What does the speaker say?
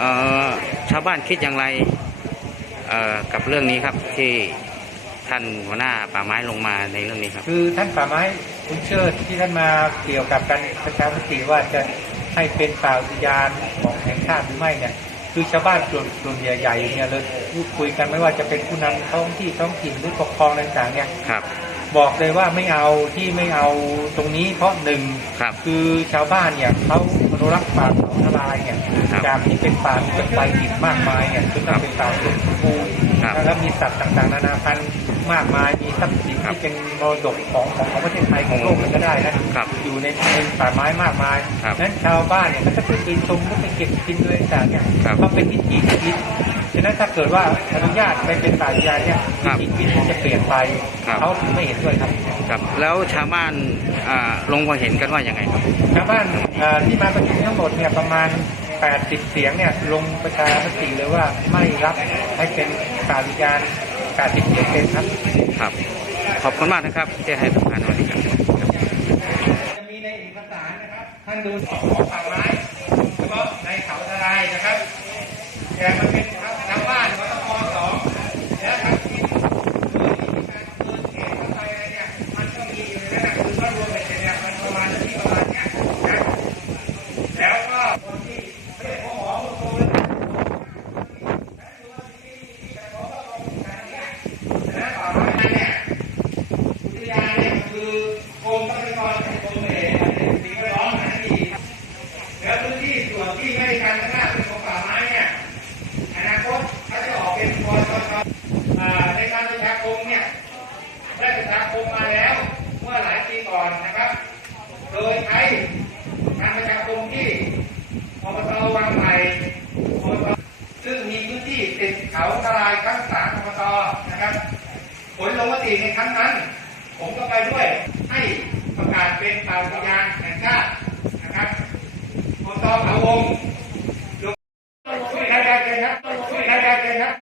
เอ่อชาวบ้านคิดอย่างไรเอ่อกับเรื่องนี้ครับที่ท่านหัวหน้าป่าไม้ลงมาในเรื่องนี้ครับ คือท่านป่าไม้คุณเชิดที่ท่านมาเกี่ยวกับการประชามติว่าจะให้เป็นป่าอุทยานของแห่งชาติหรือไม่เนี่ยคือชาวบ้านกลุ่มกลุ่มใหญ่ๆเนี่ยเลยพูดคุยกันไม่ว่าจะเป็นผู้นำท้องที่ท้องถิ่นหรือปกครองต่างๆเนี่ยครับบอกเลยว่าไม่เอาที่ไม่เอาตรงนี้เพราะหนึ่งครับคือชาวบ้านเนี่ยเขาอ นุรักษ์ป่าเขาทลายเนี่ยครับจากที่เป็นป่าที่จะไปอีกมากมายเนี่ยคือต้องเป็นป่าอุดมสมบูรณ์ครับแล้วมีสัตว์ต่างๆ นานาพันธุ์มากมายมีทรัพย์สินครับที่เป็นมรดกของของของประเทศไทยของโลกเลยก็ได้นะครับอยู่ในในป่าไม้มากมายครับนั้นชาวบ้านเนี่ยก็จะขึ้นไปชมก็ไปเก็บกินด้วยต่างๆเนี่ยครับเขาเป็นวิถีชีวิต ฉะนั้นถ้าเกิดว่าอนุญาตไปเป็นป่าอุทยานเนี่ยครัวิบถีชีวิตจะเปลี่ยนไปครับ เขาไม่เห็นด้วยครับครับแล้วชาวบ้านอ่าลงความเห็นกันว่ายังไงครับชาวบ้านเอ่อที่มาประชุมทั้งหมดเนี่ยประมาณ 80 เสียงเนี่ยลงประชามติเลยว่าไม่รับให้เป็นป่าวิญญาณ80เสียงเป็นครับ ครับ ขอบคุณมากนะครับที่ให้สัมภาษณ์วันนี้ครับ จะมีในเอกสารนะครับ ท่านดูของป่าไม้เฉพาะในเขาทลายนะครับ แต่มันเป็นชาวบ้านกทมสองแล้วทางที่มีการเกินเขตเข้าไปอะไรเนี่ยมันก็มีอยู่ในนั้นนะคือก็รวมเป็นเนี่ยมันประมาณที่ประมาณเนี้ยนะแล้วก็คนที่ไม่ได้ขอหอมโตเลยนะป่าไม้เนี่ยอุทยานเนี่ยคือกรมทรัพยากรกรมเอกสิ่งแวดล้อมนะที่แล้วพื้นที่ส่วนที่ไม่ได้การพัฒนาเป็นของป่าไม้เนี่ย อนาคตเขาจะออกเป็นกรชชอ่า ในการประชาคมเนี่ยได้ประชาคมมาแล้ว เมื่อหลายปีก่อนนะครับ โดยใช้การประชาคมที่อบตวังไผ่อบตซึ่งมีพื้นที่ติดเขาทลายทั้งสามอบตนะครับ ผลลงมติในครั้งนั้น ผมก็ไปด้วยให้ประกาศเป็นป่าอุทยานแห่งชาตินะครับอบตเขาวง